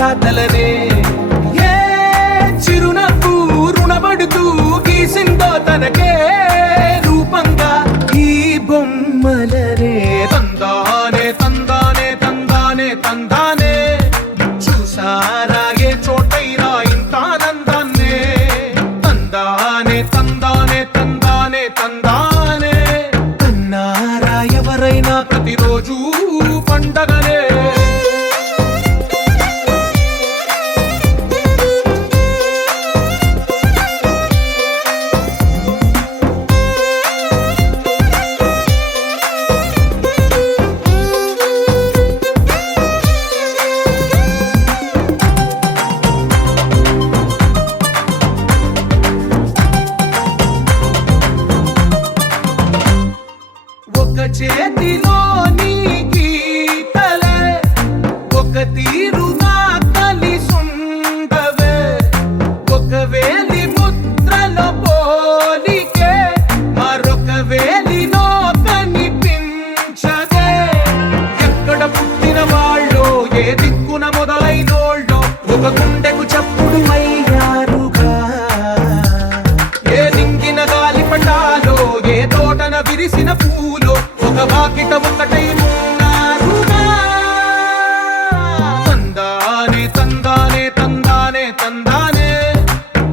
రాతలనే ఏ చిరునవ్వు రుణపడుతూ గీసిందో తనకే రూపంగా ఈ బొమ్మలనే తందానే తందానే తందానే తందానే చూసారా ఏ చోటైనా ఇంత ఆనందాన్నే తందానే తందానే తందానే తందానే అన్నారా ఎవరైనా ప్రతిరోజు పండగనే చేతిలోని గీతలే ఒక తీరుగా కలిసుండవే ఒక వేలి ముద్రల పోలికే మరొక వేలిలో కనిపించదే ఎక్కడ పుట్టిన వాళ్ళో ఏ దిక్కున మొదలైనోళ్ళో ఒక గుండెకు చప్పుడు అయ్యారుగా ఏ దింగిన గాలి పటాలో ఏ తోటన విరిసిన పూలో ఒక వాకిట ఒకటై ఉన్నారుగా తందానే తందానే తందానే తందానే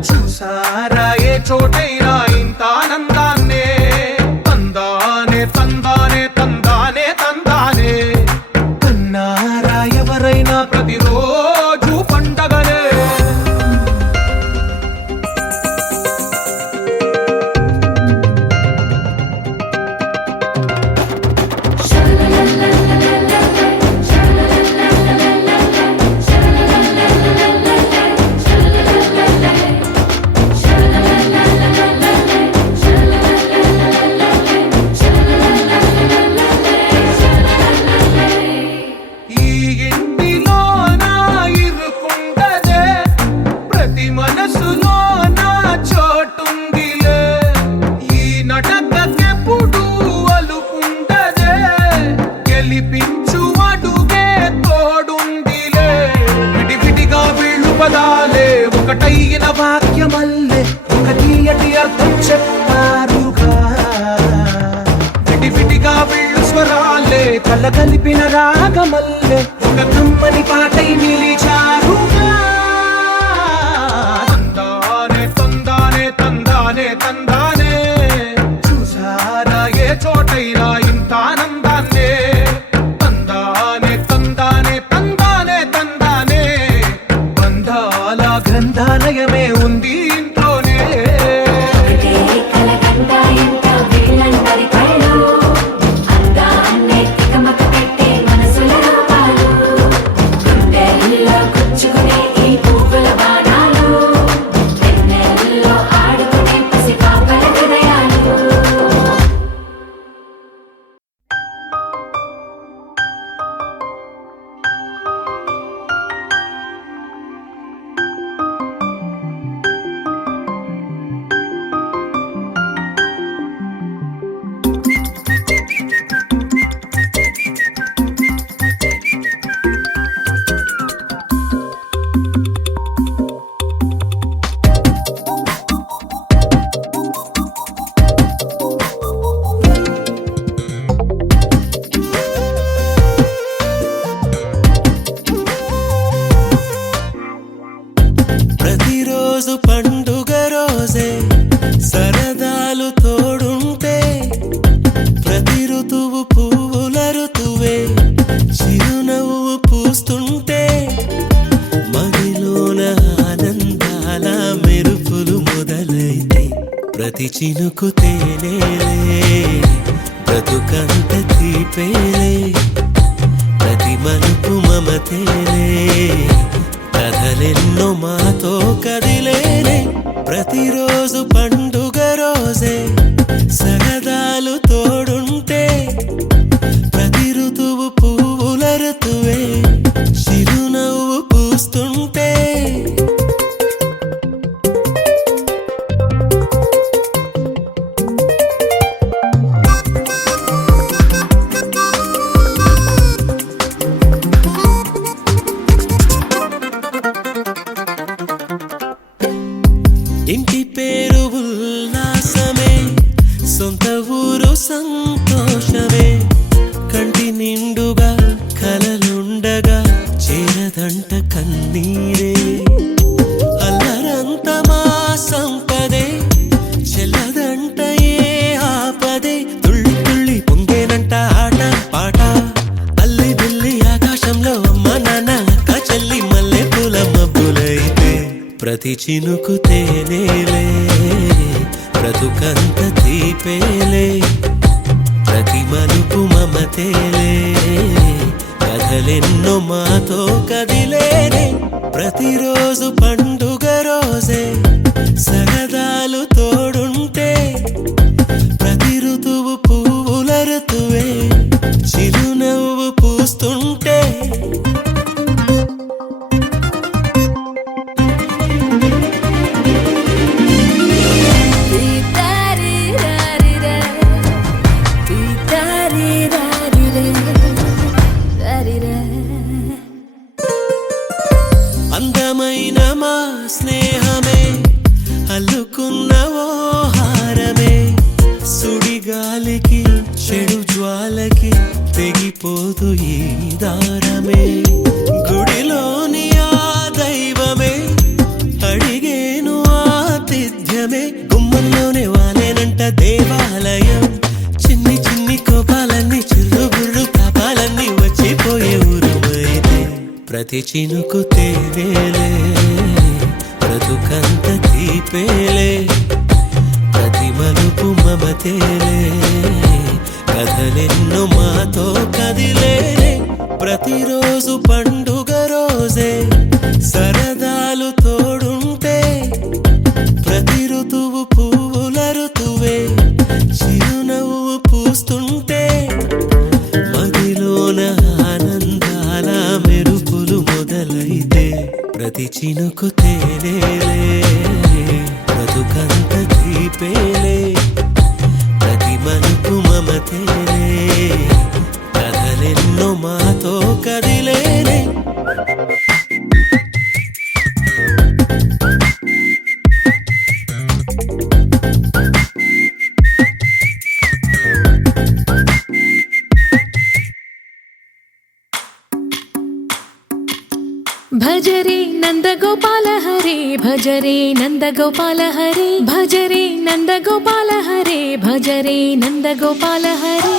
చూసారా ఏ చోటైనా ఇంత ఆనందాన్నే తందానే తందానే తందానే తందానే అన్నారా ఎవరైనా ప్రతిరోజు పండగనే మనసులో నా చోటుందిలే ఈ నటకెప్పుడు అలుపుండదే గెలిపించు అడుగే తోడుందిలే విడివిడిగా వీళ్ళు పదాలే ఒకటైన వాక్యమల్లే ఒక తీయటి అర్థం చెప్పారుగా విడివిడిగా వీళ్ళు స్వరాలే కల కలిపిన రాగమల్లే ఒక కమ్మని పాటై నిలిచారుగా తందానే చూసారా ఏ చోటైనా ఇంత ఆనందాన్నే తందానే తందానే తందానే తందానే బంధాల గ్రంథాలయమే ఉంది ఇంట్లోనే ప్రతిరోజు పండుగ రోజే సరదాలు తోడుంటే ప్రతి ఋతువు పువ్వుల ఋతువే చిరునవ్వు పూస్తుంటే మదిలోన ఆనందాల మెరుపులు మొదలైతే ప్రతి చినుకు తేనేలే బ్రతుకంత తీపేలే ప్రతి మలుపు మమతేలే కథలెన్నో మాతో కదిలేనే ప్రతిరోజు పండుగ రోజే సరదాలు తోడుంటే ప్రతి ఋతువు పువ్వుల ఋతువే చిరునవ్వు పూస్తుంటే నేనే అల్లరంత మా సంపదే చెల్లదంట ఏ ఆపదే తుళ్ళి తుళ్ళి పొంగేనంట ఆట పాట అల్లి బిల్లి ఆకాశంలో అమ్మ నాన్న అక్క చెల్లి మల్లె పూల మబ్బులైతే ప్రతి చినుకు తేనేలే బ్రతుకంత తీపేలే ప్రతి మలుపు మమతేలే కథలెన్నో మాతో కదిలేనే ప్రతిరోజు పండుగ రోజే సరదాలు తోడుంటే ప్రతి ఋతువు పువ్వుల ఋతువే చిరునవ్వు పూస్తుంటే అందమైన మా స్నేహమే అల్లుకున్న ఓ హారమే సుడిగాలికి చెడు జ్వాలకి తెగిపోదు ఈ దారమే గుడిలోని ఆ దైవమే అడిగేను ఆతిథ్యమే గుమ్మంలోనే వాలేనంట దేవాలయం చిన్ని చిన్ని కోపాలన్నీ చిల్లుబుర్రు తాపాలన్నీ వచ్చిపోయే ఊరుమైతే ప్రతి చినుకు తేనేలే బ్రతుకంత తీపేలే ప్రతి మలుపు మమతేలే కథలెన్నో మాతో కదిలేనే ప్రతిరోజు పండుగ రోజే సరదాలు తోడుంటే ప్రతి ఋతువు పువ్వుల ఋతువే చిరునవ్వు పూస్తుంటే మదిలోన ఆనందాల మెరుపులు మొదలైతే ప్రతి చినుకు తేనేలే బ్రతుకంత తీపేలే ప్రతి మలుపు మమతేలే కథలెన్నో మాతో కదిలేనే భజరే నందగోపాల హరే భజరే నందగోపాల హరే భజరే నందగోపాల హరే భజరే నందగోపాల హరే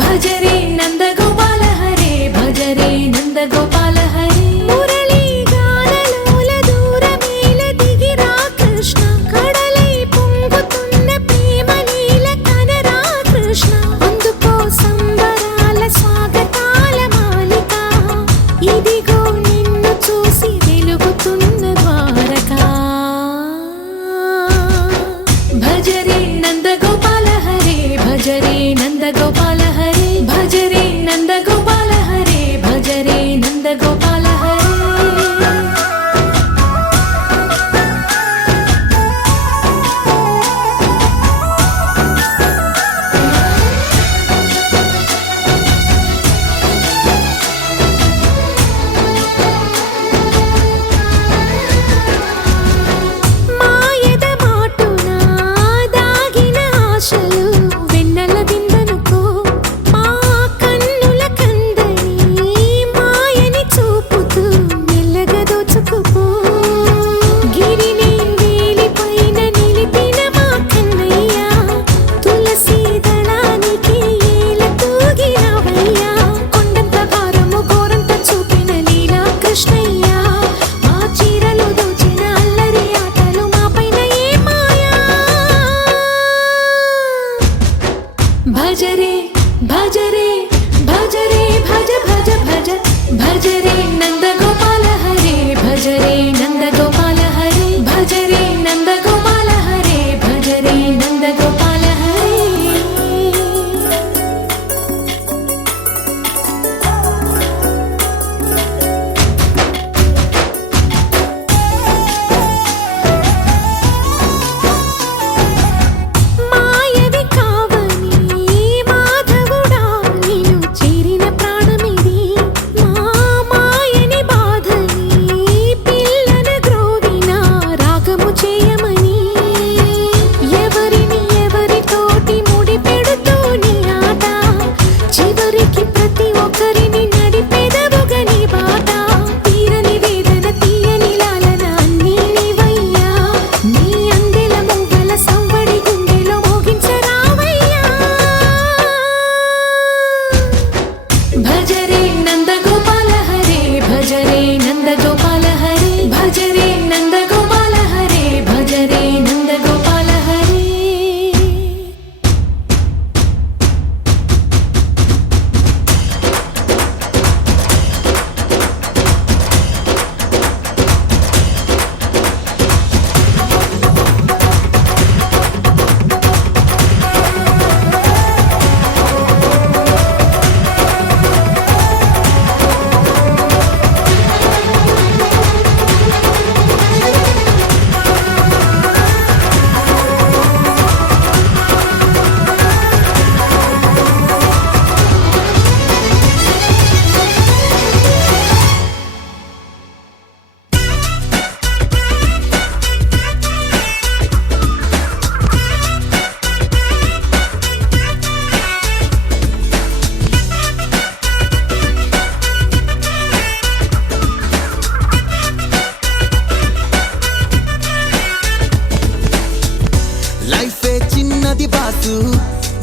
భజరే నందగోపాల హరే భజరే నందగోపాల హరే మురళీ గానలోల దూరమేల దిగిరా కృష్ణ కడలై పొంగుతున్న ప్రేమలీల కనరా కృష్ణ అందుకో సంబరాల స్వాగతాల మాలిక ఇదిగో నిన్ను చూసి వెలుగుతున్న ద్వారకా భజరే నందగోపాల హరే భజరే నందగోపాల హరే భజరే నందగోపాల హరే భజరే నందగోపాల హరే మాయద మాటున దాగిన ఆశలు వెన్నెల దిందనుకో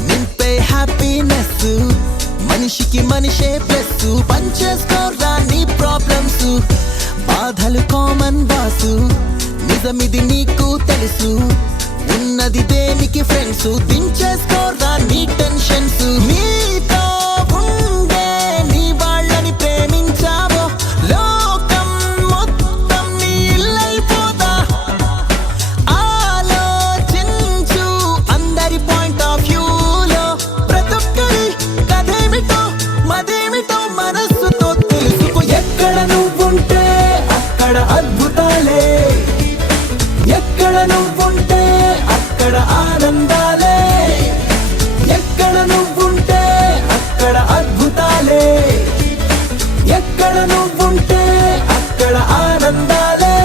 నింపే హ్యాపీనెస్ మనిషికి మనిషే ప్లస్ పంచేసుకోరా నీ ప్రాబ్లమ్స్ బాధలు కామన్ బాసు నిజమిది నీకు తెలుసు ఉన్నది దేనికి ఫ్రెండ్స్ దించేసుకోరా నీ టెన్షన్స్ నీతో ఉండే నీ వాళ్ళని ప్రేమించావో లోకం మొత్తం నీ ఇల్లైపోదా ఆలోచించు అందరి పాయింట్ ఆఫ్ వ్యూలో ప్రతొక్కరి కథేమిటో మదేమిటో మనస్సుతో తెలుసుకో ఎక్కడ నువ్వుంటే అక్కడ అద్భుతాలే ఎక్కడ నువ్వుంటే అక్కడ ఆనందాలే ఎక్కడ నువ్వుంటే అక్కడ అద్భుతాలే ఎక్కడ నువ్వుంటే అక్కడ ఆనందాలే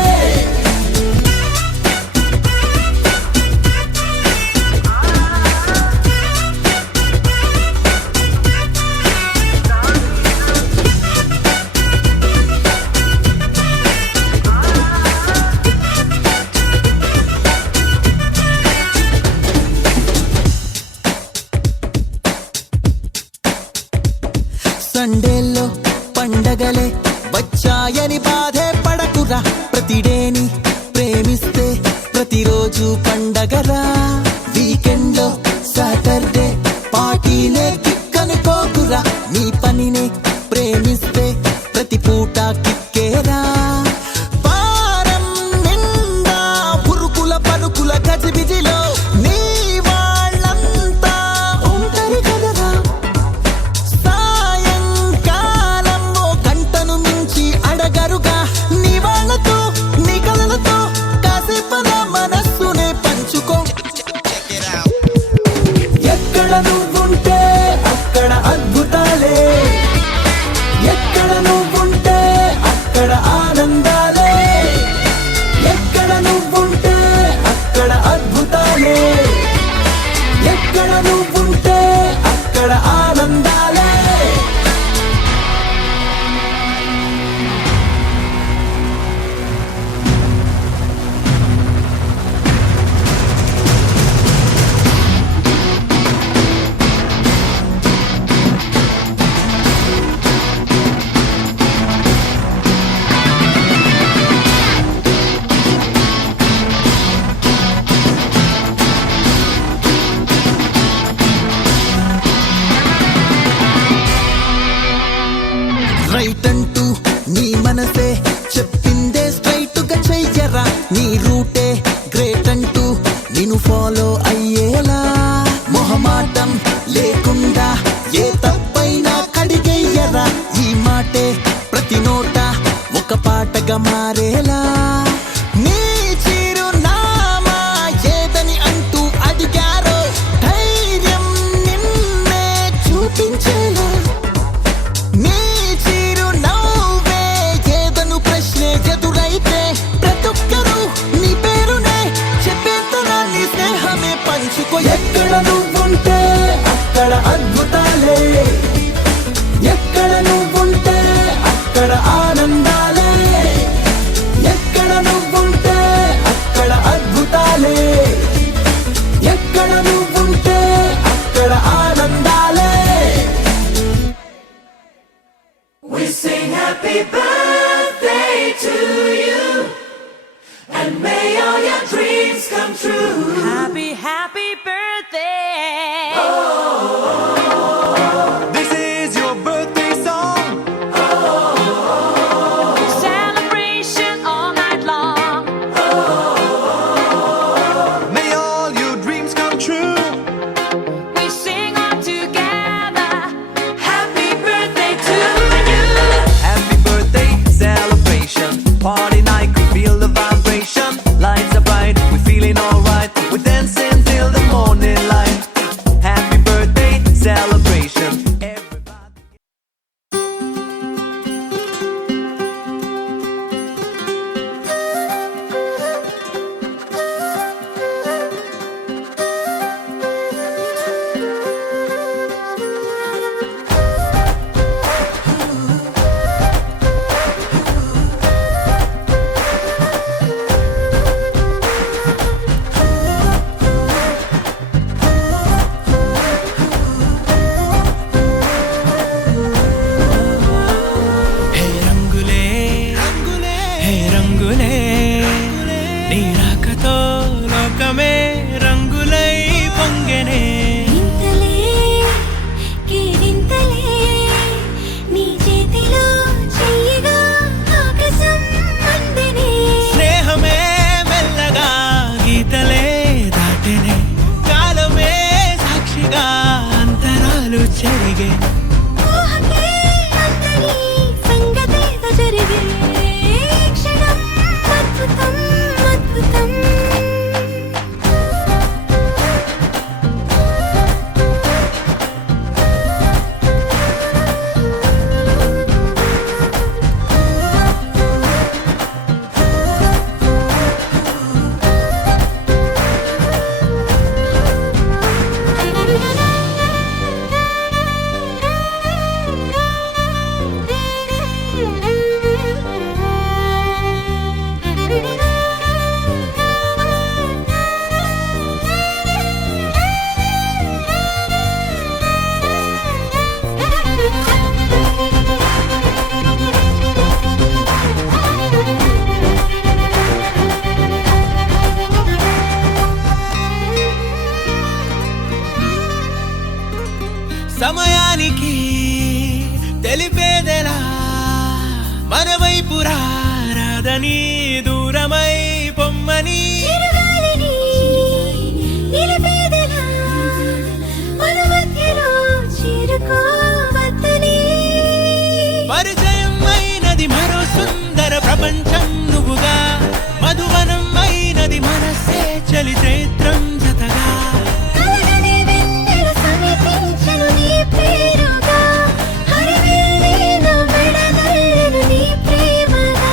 సండేల్లో పండగలే వచ్చాయని బాధే పడకురా ప్రతిడేని ప్రేమిస్తే ప్రతిరోజు పండగరా వీకెండ్ లో సాటర్డే పార్టీనే కిక్కనుకోకురా నీ పనినే ప్రేమిస్తే ప్రతి పూట కిక్కేరా వారం నిండా పురుకుల పరుకుల గజిబిజిలో నీ వాళ్ళంతా ఉంటారు కదరా సాయంకాలంలో గంటను మించి అడగరుగా నీ వాళ్ళతో నీ కలలతో కాసేపన మనస్సునే పంచుకో ఎక్కడ నువ్వుంటే అక్కడ అద్భుతాలే ఎక్కడ నువ్వుంటే అక్కడ ఆనందాలే ఎక్కడ నువ్వుంటే అక్కడ అద్భుతాలే ఎక్కడ నువ్వుంటే అక్కడ ఆనందాలే రాదని దూరమై పొమ్మని చిరుగాలిని నిలిపేదెలా మన మధ్యలో చేరుకోవద్దని పరిచయం అయినది మరో సుందర ప్రపంచం నువ్వుగా మధువనం అయినది మనసే చలి చైత్రం జతగా కలగనే వెన్నెల సమీపించను నీ పేరుగా హరివేళే నా మెడనల్లను నీ ప్రేమగా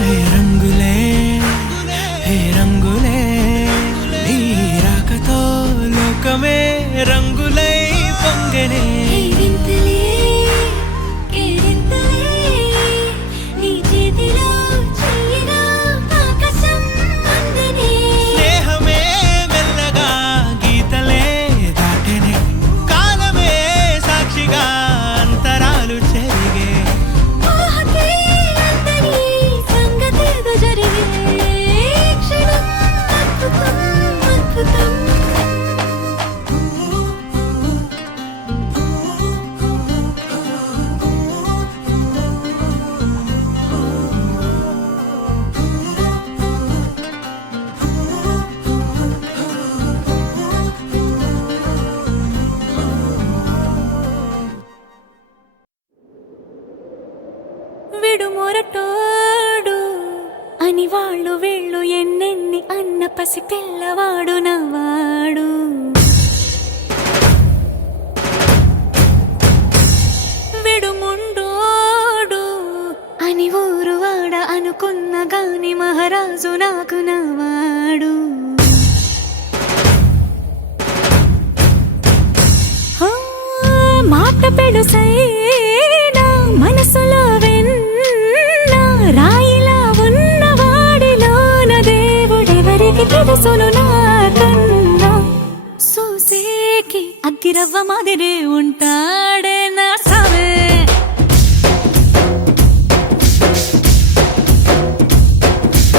హే రంగులే హే రంగులే నీ రాకతో లోకమే రంగులై పొంగనే వింతలే కేరింతలే నీ చేతిలో చెయ్యిగా ఆకాశం అందనే స్నేహమే మెల్లగా గీతలే దాటెనే కాలమే సాక్షిగా అంతరాలు చెరిగే ఊహకే అందని సంగతేదో జరిగే క్షణం అద్భుతం అద్భుతం విడు మొరటోడు అని వాళ్ళు వీళ్ళు ఎన్నెన్ని అన్న పసి పిల్లవాడు నవ్వాడు విడు ముండోడు అని ఊరు వాడ అనుకున్న గాని మహారాజు నాకు నవ్వాడు ఆ, మాట పెడుసైనా మనసులో వెన్న రాయిలా ఉన్నవాడిలోన దేవుడెవరికి తెలుసును నాకన్నా సూసేకి అగ్గిరవ్వ మాదిరి ఉంటాడే నా సవే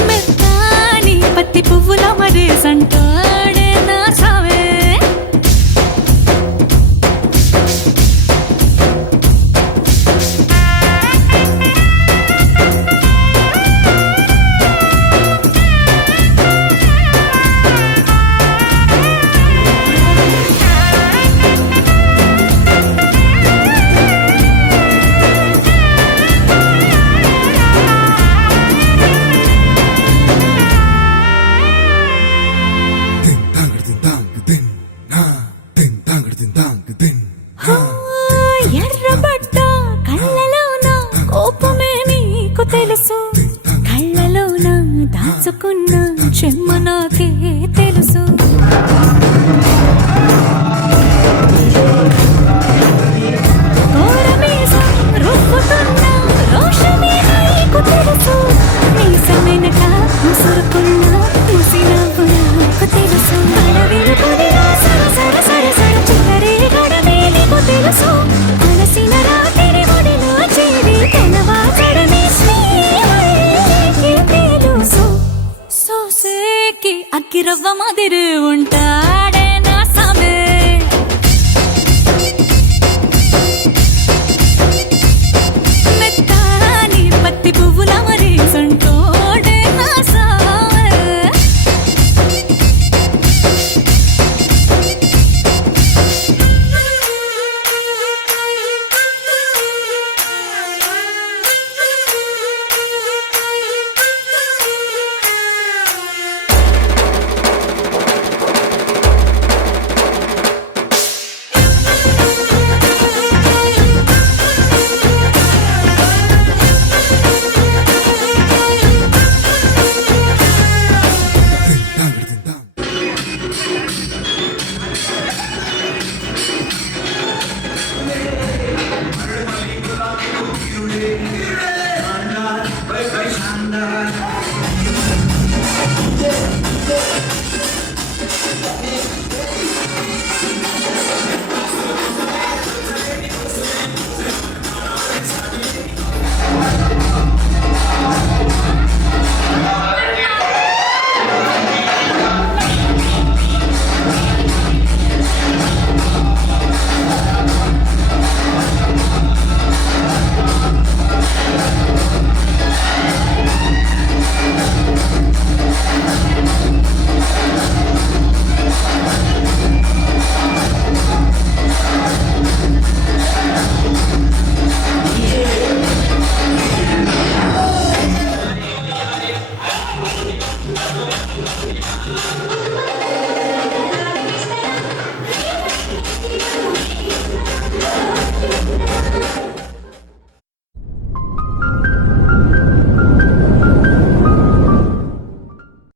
మెత్తాని పత్తి పువ్వుల మరి సంటాడే నా సవే ఎర్రబడ్డ కళ్ళలోన కోపమే నీకు తెలుసు కళ్ళలోన దాచుకున్న చెమ్మ నాకే తెలుసు కోరమీసం రుబ్బుతున్న రోషమే నీకు తెలుసు మీసమెనక ముసురుకున్న ముసినవ్వు నాకు తెలుసు అడవిలు పొదిగా సర సర సర సర చివరి గడమే నీకు తెలుసు అలసిన రాత్రి ఒడిలో చేరి తెనవాచడమే స్నేహానికి తెలుసు సోసేకి అగ్గిరవ్వ మాదిరి